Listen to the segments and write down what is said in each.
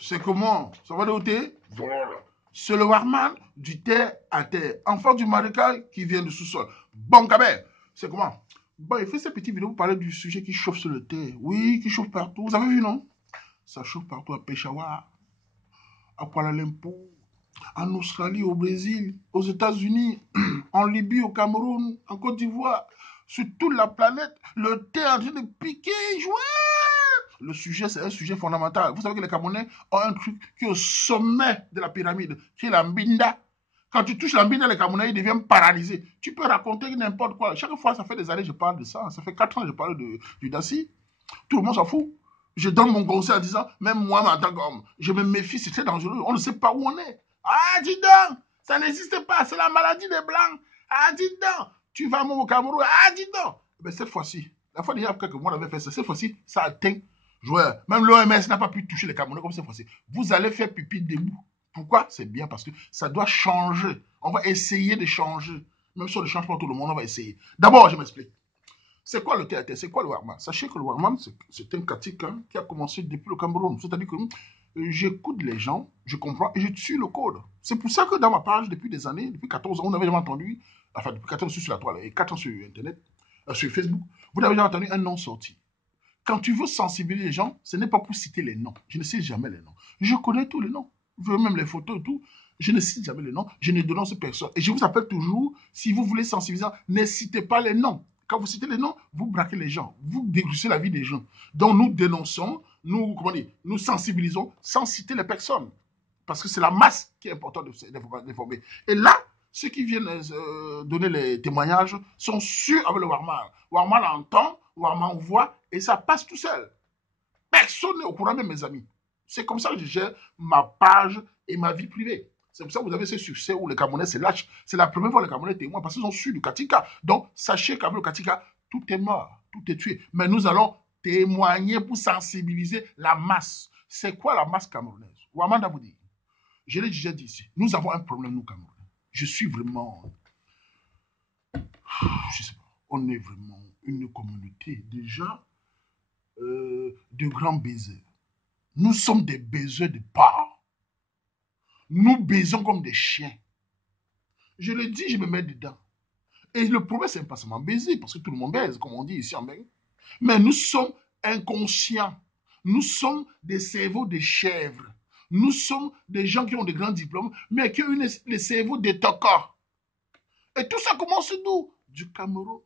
C'est comment? Ça va de où t'es? Voilà. C'est le Warman du terre à terre. Enfant du marécage qui vient du sous-sol. Bon, Kabé, c'est comment? Bon, il fait cette petite vidéo pour parler du sujet qui chauffe sur le terre. Oui, qui chauffe partout. Vous avez vu, non? Ça chauffe partout à Peshawar, à Kuala Lumpur, en Australie, au Brésil, aux États-Unis, en Libye, au Cameroun, en Côte d'Ivoire, sur toute la planète. Le thé est en train de piquer, jouer. Le sujet, c'est un sujet fondamental. Vous savez que les Camerounais ont un truc qui est au sommet de la pyramide, qui est la mbinda. Quand tu touches la mbinda, les Camerounais, ils deviennent paralysés. Tu peux raconter n'importe quoi. Chaque fois, ça fait des années que je parle de ça. Ça fait 4 ans que je parle du Dassi. Tout le monde s'en fout. Je donne mon conseil en disant, même moi, en tant qu'homme, je me méfie, c'est très dangereux. On ne sait pas où on est. Ah, dis donc, ça n'existe pas, c'est la maladie des Blancs. Ah, dis donc, tu vas au Cameroun. Ah, dis donc. Mais cette fois-ci, la fois déjà, quelques mois, on avait fait ça. Cette fois-ci, ça atteint. Joueur. Même l'OMS n'a pas pu toucher les Camerounais comme cette fois-ci. Vous allez faire pipi debout. Pourquoi? C'est bien parce que ça doit changer. On va essayer de changer. Même si on ne change pas tout le monde, on va essayer. D'abord, je m'explique. C'est quoi le théâtre? C'est quoi le Warman? Sachez que le Warman, c'est un pratique qui a commencé depuis le Cameroun. C'est-à-dire que j'écoute les gens, je comprends et je tue le code. C'est pour ça que dans ma page, depuis des années, depuis 14 ans, on avait jamais entendu, enfin depuis 14 ans sur la toile et 4 ans sur Internet, sur Facebook, vous n'avez jamais entendu un nom sorti. Quand tu veux sensibiliser les gens, ce n'est pas pour citer les noms. Je ne cite jamais les noms. Je connais tous les noms. Même les photos et tout. Je ne cite jamais les noms. Je ne dénonce personne. Et je vous appelle toujours, si vous voulez sensibiliser, ne citez pas les noms. Quand vous citez les noms, vous braquez les gens. Vous dégrissez la vie des gens. Donc nous dénonçons, nous sensibilisons sans citer les personnes. Parce que c'est la masse qui est importante d'informer. Et là, ceux qui viennent donner les témoignages sont sûrs avec le Warman. Warman entend, Warman voit, et ça passe tout seul. Personne n'est au courant de mes amis. C'est comme ça que je gère ma page et ma vie privée. C'est pour ça que vous avez ce succès où les Camerounais se lâchent. C'est la première fois que les Camerounais témoignent parce qu'ils ont su du Katika. Donc, sachez qu'avec le Katika, tout est mort, tout est tué. Mais nous allons témoigner pour sensibiliser la masse. C'est quoi la masse camerounaise? Warman vous dit. Je l'ai déjà dit ici. Nous avons un problème, nous, Camerounais. Je suis vraiment... Je sais pas. On est vraiment une communauté déjà de grands baisers. Nous sommes des baiseurs de part. Nous baisons comme des chiens. Je le dis, je me mets dedans. Et le problème, c'est pas seulement baiser, parce que tout le monde baise, comme on dit ici en Belgique. Mais nous sommes inconscients. Nous sommes des cerveaux de chèvres. Nous sommes des gens qui ont de grands diplômes, mais qui ont les cerveaux des tocards. Et tout ça commence d'où? Du Cameroun.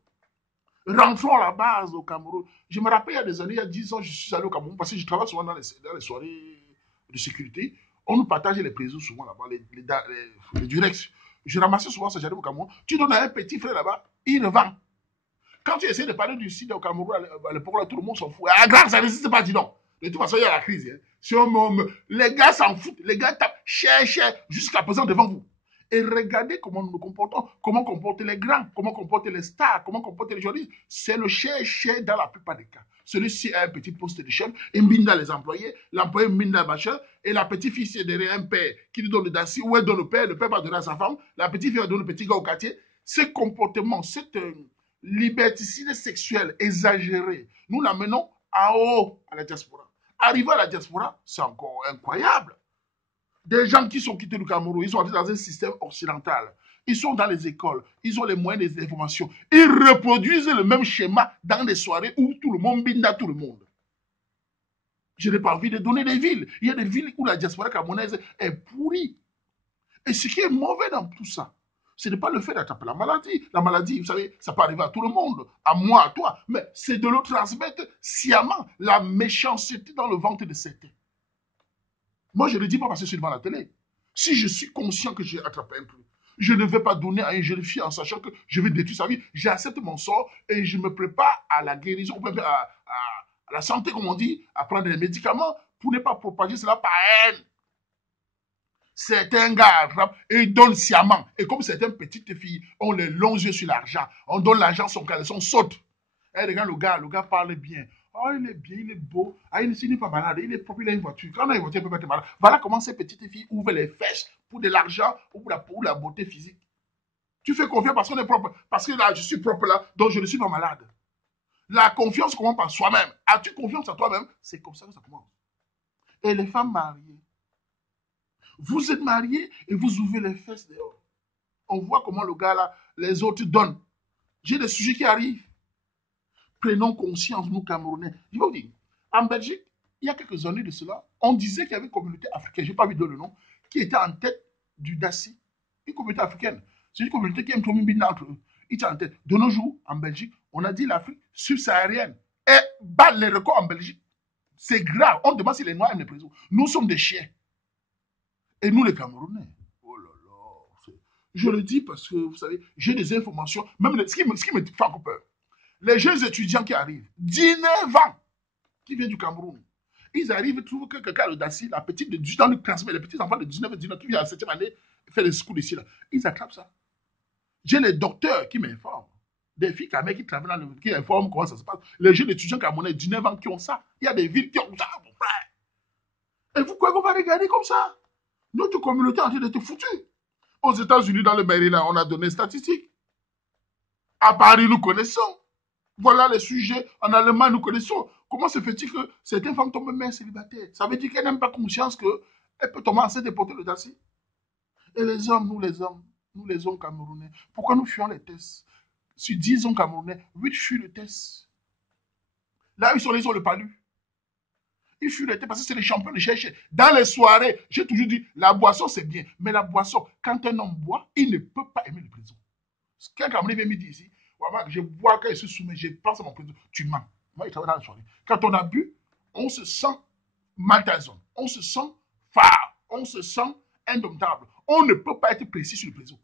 Rentrons à la base au Cameroun. Je me rappelle, il y a des années, il y a 10 ans, je suis allé au Cameroun parce que je travaille souvent dans les soirées de sécurité. On nous partageait les prisons souvent là-bas, les directs. Je ramassais souvent ça, j'allais au Cameroun. Tu donnes à un petit frère là-bas, il le vend. Quand tu essaies de parler du sida au Cameroun, à l'époque, là, tout le monde s'en fout. Ah, grave, ça n'existe pas, dis donc. De toute façon, il y a la crise. Hein. Si les gars s'en foutent. Les gars tapent cher, jusqu'à présent devant vous. Et regardez comment nous nous comportons, comment comportent les grands, comment comportent les stars, comment comportent les journalistes. C'est le cher dans la plupart des cas. Celui-ci a un petit poste de chef, il mine dans les employés, l'employé mine dans le machin, et la petite fille, c'est derrière un père qui lui donne le dassi, ou elle donne le père va donner à sa femme, la petite fille va donner le petit gars au quartier. Ce comportement, cette liberticide sexuelle exagérée, nous l'amenons en haut à la diaspora. Arriver à la diaspora, c'est encore incroyable. Des gens qui sont quittés du Cameroun, ils sont entrés dans un système occidental. Ils sont dans les écoles, ils ont les moyens d'information. Ils reproduisent le même schéma dans des soirées où tout le monde binda tout le monde. Je n'ai pas envie de donner des villes. Il y a des villes où la diaspora camerounaise est pourrie. Et ce qui est mauvais dans tout ça, ce n'est pas le fait d'attraper la maladie. La maladie, vous savez, ça peut arriver à tout le monde, à moi, à toi, mais c'est de le transmettre sciemment, la méchanceté dans le ventre de certains. Moi, je ne le dis pas parce que je suis devant la télé. Si je suis conscient que j'ai attrapé un truc, je ne vais pas donner à une jeune fille en sachant que je vais détruire sa vie. J'accepte mon sort et je me prépare à la guérison, à la santé, comme on dit, à prendre des médicaments pour ne pas propager cela par haine. Certains gars attrapent et ils donnent sciemment. Et comme certaines petites filles ont les longs yeux sur l'argent, on donne l'argent, son caleçon saute. Et regarde le gars parle bien. Oh, il est bien, il est beau. Ah, il n'est pas malade, il est propre, il a une voiture. Quand on a une voiture, il ne peut pas être malade. Voilà comment ces petites filles ouvrent les fesses pour de l'argent ou pour la beauté physique. Tu fais confiance parce qu'on est propre. Parce que là, je suis propre là, donc je ne suis pas malade. La confiance commence par soi-même. As-tu confiance en toi-même? C'est comme ça que ça commence. Et les femmes mariées, Vous êtes mariés et vous ouvrez les fesses dehors. On voit comment le gars là, les autres donnent. J'ai des sujets qui arrivent. Prenons conscience, nous Camerounais. Je vais vous dire, en Belgique, il y a quelques années de cela, on disait qu'il y avait une communauté africaine, je n'ai pas vu de le nom, qui était en tête du DACI. Une communauté africaine. C'est une communauté qui aime trop bien entre eux. Ils étaient en tête. De nos jours, en Belgique, on a dit l'Afrique subsaharienne et bat les records en Belgique. C'est grave. On demande si les Noirs aiment les prisons. Nous sommes des chiens. Et nous, les Camerounais. Oh là là. Je le dis parce que, vous savez, j'ai des informations. Même ce qui me fait encore peur. Les jeunes étudiants qui arrivent, 19 ans, qui viennent du Cameroun, ils arrivent, ils trouvent que quelqu'un le Daci, la petite de 18 ans, le classement, les petits enfants de 19 et 19 qui viennent à la 7e année faire les schools ici, là. Ils attrapent ça. J'ai les docteurs qui m'informent. Des filles qui travaillent dans le qui informent comment ça se passe. Les jeunes étudiants camerounais, 19 ans, qui ont ça. Il y a des villes qui ont ça, mon frère. Et vous croyez qu'on va regarder comme ça? Notre communauté est en train d'être foutue. Aux États-Unis, dans le Maryland, on a donné statistiques. À Paris, nous connaissons. Voilà les sujets. En Allemagne, nous connaissons. Comment se fait-il que certaines femmes tombent mères célibataires? Ça veut dire qu'elles n'ont pas conscience qu'elles peuvent tomber enceinte et porter le daci. Et les hommes, nous les hommes camerounais, pourquoi nous fuyons les tests? Sur 10 hommes camerounais, 8 fuient le test. Là, ils ont le palu. Ils fuient le test parce que c'est les champions de chercher. Dans les soirées, j'ai toujours dit, la boisson, c'est bien. Mais la boisson, quand un homme boit, il ne peut pas aimer le prison. Qu'un Camerounais vient me dire ici, je bois quand il se soumet, je pense à mon président. Tu mens. Moi, il travaille dans la soirée. Quand on a bu, on se sent maltaison. On se sent phare. On se sent indomptable. On ne peut pas être précis sur le président.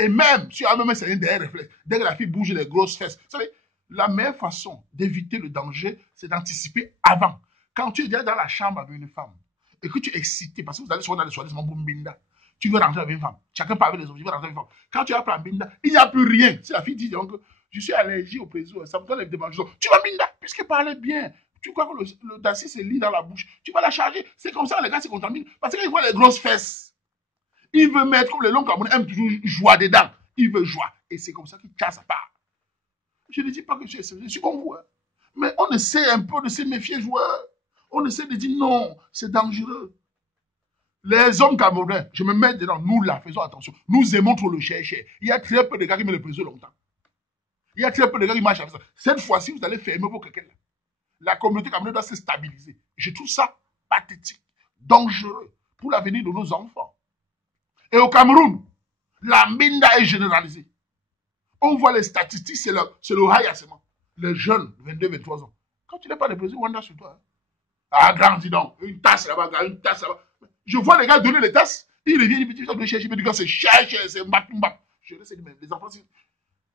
Et même, si même c'est un derrière réflexe, dès que la fille bouge les grosses fesses, vous savez, la meilleure façon d'éviter le danger, c'est d'anticiper avant. Quand tu es déjà dans la chambre avec une femme et que tu es excité, parce que vous allez souvent dans les soirées, c'est mon boum-binda. Tu veux rentrer avec une femme. Chacun parle avec les autres, tu veux rentrer avec une femme. Quand tu apprends Binda, il n'y a plus rien. Si la fille dit donc, je suis allergique au président, ça me donne les démangeaisons. Tu vas Binda, puisqu'il parlait bien. Tu crois que le daci se lit dans la bouche. Tu vas la charger. C'est comme ça, les gars se contaminent. Parce qu'ils voient les grosses fesses. Il veut mettre, comme les longs Camerounais aiment toujours joie dedans. Il veut joie. Et c'est comme ça qu'il casse à part. Je ne dis pas que je suis comme vous. Hein. Mais on essaie un peu de se méfier, joueurs. On essaie de dire non, c'est dangereux. Les hommes camerounais, je me mets dedans, nous là, faisons attention. Nous aimons trop le cher. Il y a très peu de gars qui mettent le président longtemps. Il y a très peu de gars qui marchent avec ça. Cette fois-ci, vous allez fermer vos quelqu'un. La communauté camerounaise doit se stabiliser. Je trouve ça pathétique, dangereux pour l'avenir de nos enfants. Et au Cameroun, la minda est généralisée. On voit les statistiques, c'est le haillassement. Les jeunes, 22-23 ans. Quand tu n'es pas le président, on a sur toi. Hein. Ah, grandis donc, une tasse là-bas, une tasse là-bas. Je vois les gars donner les tasses, ils reviennent, ils me disent, chercher, c'est cher, c'est mbap. Je les dis, mais les enfants,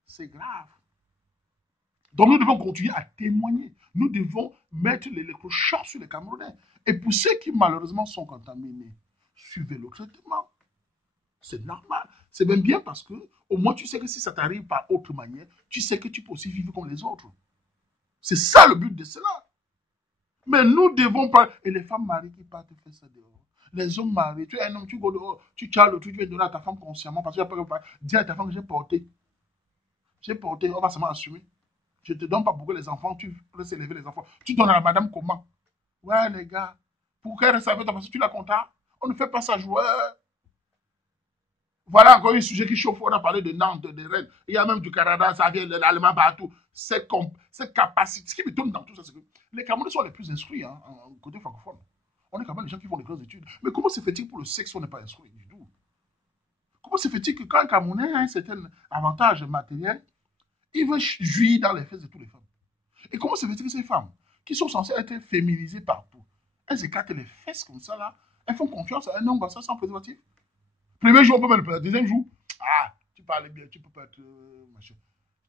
c'est grave. Donc nous devons continuer à témoigner. Nous devons mettre l'électrochoc sur les Camerounais. Et pour ceux qui malheureusement sont contaminés, suivez le traitement. C'est normal. C'est même bien parce que au moins tu sais que si ça t'arrive par autre manière, tu sais que tu peux aussi vivre comme les autres. C'est ça le but de cela. Mais nous devons pas... Et les femmes mariées qui partent faire ça dehors. Les hommes mariés, tu es un homme, tu vas dehors, tu tiens le truc, tu vas donner à ta femme consciemment parce que tu vas dire à ta femme que j'ai porté. J'ai porté, on va seulement assumer. Je ne te donne pas beaucoup les enfants, tu laisses élever les enfants. Tu donnes à la madame comment? Ouais, les gars, pour qu'elle reste avec toi parce que tu la comptas, on ne fait pas ça jouer. Voilà encore un sujet qui chauffe. On a parlé de Nantes, de Rennes. Il y a même du Canada, ça vient de l'Allemagne partout. Cette capacité, ce qui me tourne dans tout ça, c'est que les Camerounais sont les plus instruits hein, en côté francophone. On est quand même les gens qui font des grosses études. Mais comment se fait-il pour le sexe, on n'est pas instruit du tout? Comment se fait-il que quand un Camerounais a un certain avantage matériel, il veut jouir dans les fesses de toutes les femmes? Et comment se fait-il que ces femmes, qui sont censées être féminisées partout, elles écartent les fesses comme ça là, elles font confiance à un homme comme ça sans préservatif? Premier jour, on peut mettre le deuxième jour, ah, tu parles bien, tu peux pas être machin.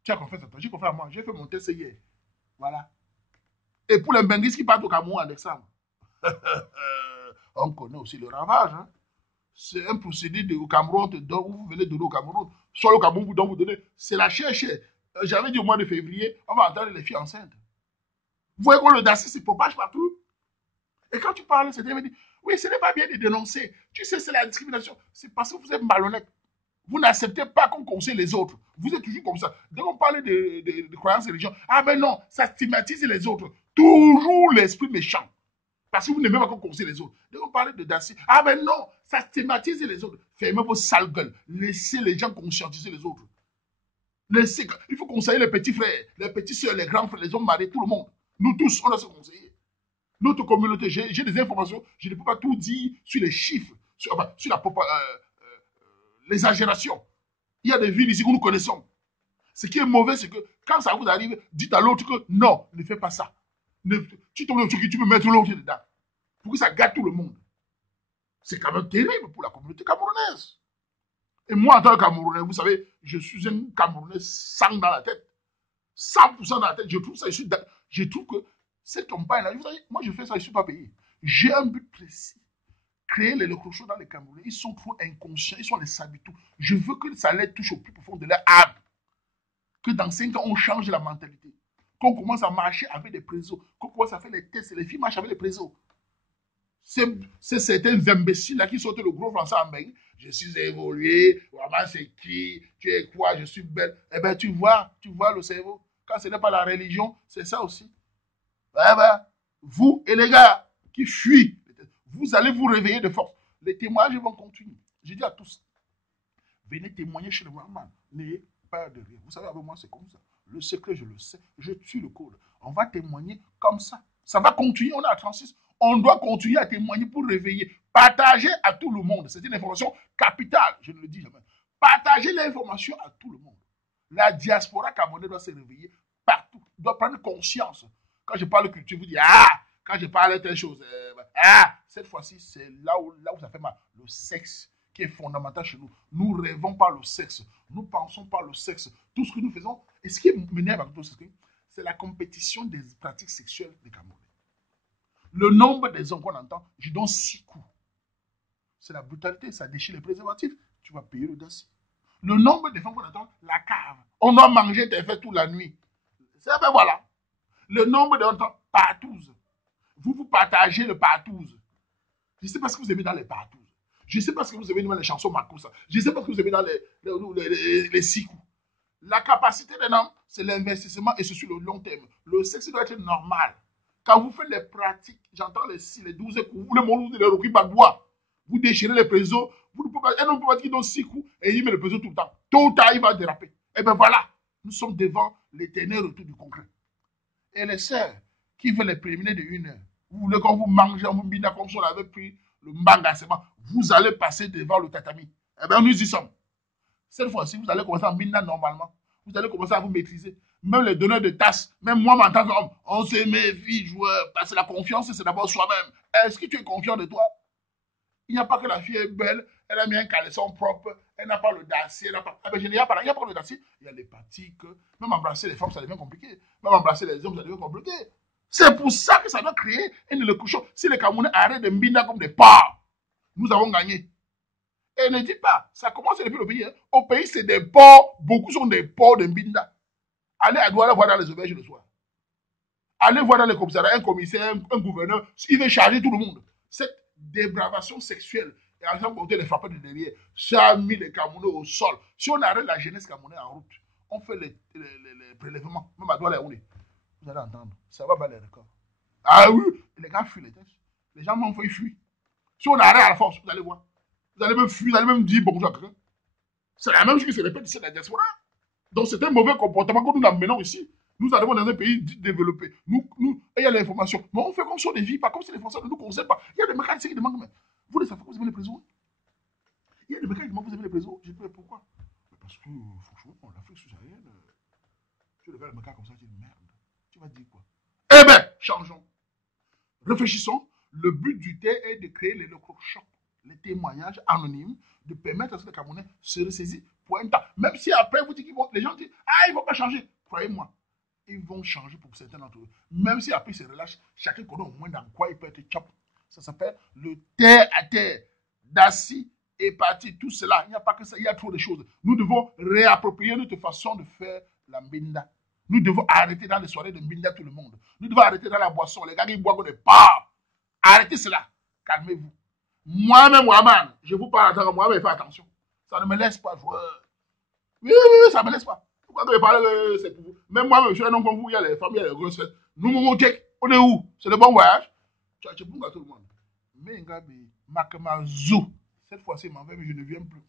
Tu as confiance à toi, j'ai confiance à moi, j'ai fait mon test hier. Voilà. Et pour les Benguis qui partent au Cameroun en décembre, on connaît aussi le ravage. Hein. C'est un procédé au Cameroun, vous venez donner au Cameroun. Soit le Cameroun vous donne, vous donnez. C'est la cherche. J'avais dit au mois de février, on va entendre les filles enceintes. Vous voyez que le daci se propage partout. Et quand tu parles, c'est dit, oui, ce n'est pas bien de dénoncer. Tu sais, c'est la discrimination. C'est parce que vous êtes malhonnête. Vous n'acceptez pas qu'on conseille les autres. Vous êtes toujours comme ça. Dès qu'on parle de croyances et religions, ah ben non, ça stigmatise les autres. Toujours l'esprit méchant. Parce que vous n'aimez pas qu'on conseille les autres. Dès qu'on parle de Daci, ah ben non, ça stigmatise les autres. Fermez vos sales gueules. Laissez les gens conscientiser les autres. Laissez, il faut conseiller les petits frères, les petits soeurs, les grands frères, les hommes mariés, tout le monde. Nous tous, on doit se conseiller. Notre communauté, j'ai des informations, je ne peux pas tout dire sur les chiffres, sur l'exagération. Il y a des villes ici que nous connaissons. Ce qui est mauvais, c'est que quand ça vous arrive, dites à l'autre que non, ne fais pas ça. Tu tombes sur qui tu peux mettre l'autre dedans. Pour que ça gâte tout le monde. C'est quand même terrible pour la communauté camerounaise. Et moi, en tant que Camerounais, vous savez, je suis un Camerounais sang dans la tête. 100% dans la tête. Je trouve ça, je trouve que cette campagne-là, vous savez, moi je fais ça, je ne suis pas payé. J'ai un but précis. Créer les locaux dans les Camerounais. Ils sont trop inconscients, ils sont les sabitou. Je veux que ça les touche au plus profond de leur âme. Que dans 5 ans, on change la mentalité. Qu'on commence à marcher avec des présos. Qu'on commence à faire les tests. Les filles marchent avec les présos. C'est certains imbéciles-là qui sortent le gros français en bain. Je suis évolué. Vraiment, c'est qui? Tu es quoi? Je suis belle. Eh bien, tu vois le cerveau. Quand ce n'est pas la religion, c'est ça aussi. Eh ben, vous et les gars qui fuient, vous allez vous réveiller de force. Les témoignages vont continuer. Je dis à tous, venez témoigner chez le Warman. N'ayez pas de rire. Vous savez, avec moi, c'est comme ça. Le secret, je le sais. Je tue le code. On va témoigner comme ça. Ça va continuer. On est à 36. On doit continuer à témoigner pour réveiller. Partager à tout le monde. C'est une information capitale. Je ne le dis jamais. Partager l'information à tout le monde. La diaspora camerounaise doit se réveiller partout. Doit prendre conscience. Quand je parle de culture, vous dites, ah, quand je parle de telle chose, cette fois-ci, c'est là où ça fait mal. Le sexe qui est fondamental chez nous. Nous rêvons par le sexe. Nous pensons par le sexe. Tout ce que nous faisons, et ce qui m'énerve avec tout ce que c'est la compétition des pratiques sexuelles des Camerounais. Le nombre des hommes qu'on entend, je donne 6 coups. C'est la brutalité, ça déchire les préservatifs. Tu vas payer le daci. Le nombre de femmes qu'on entend, la cave. On doit manger tes fêtes toute la nuit. C'est ben voilà. Le nombre de gens, partouze. Vous partagez le partouze. Je ne sais pas ce que vous aimez dans les partouzes. Je ne sais pas ce que vous aimez dans les chansons Makoussa. Je ne sais pas ce que vous aimez dans les 6 coups. La capacité d'un homme, c'est l'investissement et c'est sur le long terme. Le sexe doit être normal. Quand vous faites les pratiques, j'entends les 6, les 12 coups, vous les moulous, les roquis badois, vous déchirez les présos, vous ne pouvez pas, un homme ne peut pas dire qu'il donne 6 coups et il met le préso tout le temps. Tôt ou tard, il va déraper. Et bien voilà, nous sommes devant l'éternel retour du concret. Et les sœurs qui veulent les préliminer de 1 heure, vous voulez qu'on vous mange, on vous bina comme si on avait pris le mangassement, vous allez passer devant le tatami. Eh bien, nous y sommes. Cette fois-ci, vous allez commencer à mina normalement. Vous allez commencer à vous maîtriser. Même les donneurs de tasses, même moi, en tant qu'homme, on se méfie, joueur. Parce que la confiance, c'est d'abord soi-même. Est-ce que tu es confiant de toi? Il n'y a pas que la fille est belle, elle a mis un caleçon propre, elle n'a pas le dacier, elle n'a pas... Ah ben, il n'y a pas le dacier, il y a l'hépatique. Même embrasser les femmes, ça devient compliqué. Même embrasser les hommes, ça devient compliqué. C'est pour ça que ça doit créer une électrochoc. Si les Camerounais arrêtent de mbina comme des porcs, nous avons gagné. Et ne dites pas, ça commence depuis le pays. Hein. Au pays, c'est des porcs, beaucoup sont des porcs de mbinda. Allez à Douala voir dans les auberges le soir. Allez voir dans les commissariats un commissaire, un gouverneur, il veut charger tout le monde. Cette dépravation sexuelle, et en train de les frapper de derrière, ça a mis les Camerounais au sol. Si on arrête la jeunesse camerounaise en route, on fait les prélèvements, même à Douala, vous allez entendre, ça va battre les records. Ah oui, les gars fuient les tests. Les gens m'ont fait fuir. Si on arrête à la force, vous allez voir. Vous allez même fuir, vous allez même dire bonjour à quelqu'un. C'est la même chose qui se répète ici dans la diaspora. Donc c'est un mauvais comportement que nous amenons ici. Nous arrivons dans un pays développé. Nous, il y a l'information. Mais on fait comme si on ne vit pas, comme si les Français ne nous concernent pas. Il y a des mécanismes qui demandent, mais vous les savez, vous aimez les prisons. Il y a des mécanismes qui vous aimez les prisons. Je dis, pourquoi? Parce que, franchement, l'Afrique subsaharienne, tu le fais le mécanisme comme ça, tu dis, merde. Tu vas dire quoi? Eh bien, changeons. Réfléchissons. Le but du thé est de créer les électrochocs, les témoignages anonymes, de permettre à ce que les Camerounais se ressaisissent pour un temps. Même si après, vous dites qu'ils vont, les gens disent, ah, ils ne vont pas changer. Croyez-moi, ils vont changer pour certains d'entre eux. Même si après ils se relâchent, chacun connaît au moins dans quoi il peut être chop. Ça s'appelle le terre à terre. Daci est parti, tout cela. Il n'y a pas que ça, il y a trop de choses. Nous devons réapproprier notre façon de faire la mbinda. Nous devons arrêter dans les soirées de mbinda tout le monde. Nous devons arrêter dans la boisson. Les gars qui boivent des parts. Arrêtez cela. Calmez-vous. Moi-même, Mohamed, je vous parle en tant que moi-même, faites attention. Ça ne me laisse pas jouer. Oui, ça ne me laisse pas. Pourquoi je parle, c'est pour vous. Même moi-même, je suis un homme comme vous, il y a les familles, il y a les grosses fêtes. Nous, on est où? C'est le bon voyage. Tu bunga tout le monde. Mais Ngabi, Makama Zou. Cette fois-ci, il m'en veut, mais je ne viens plus.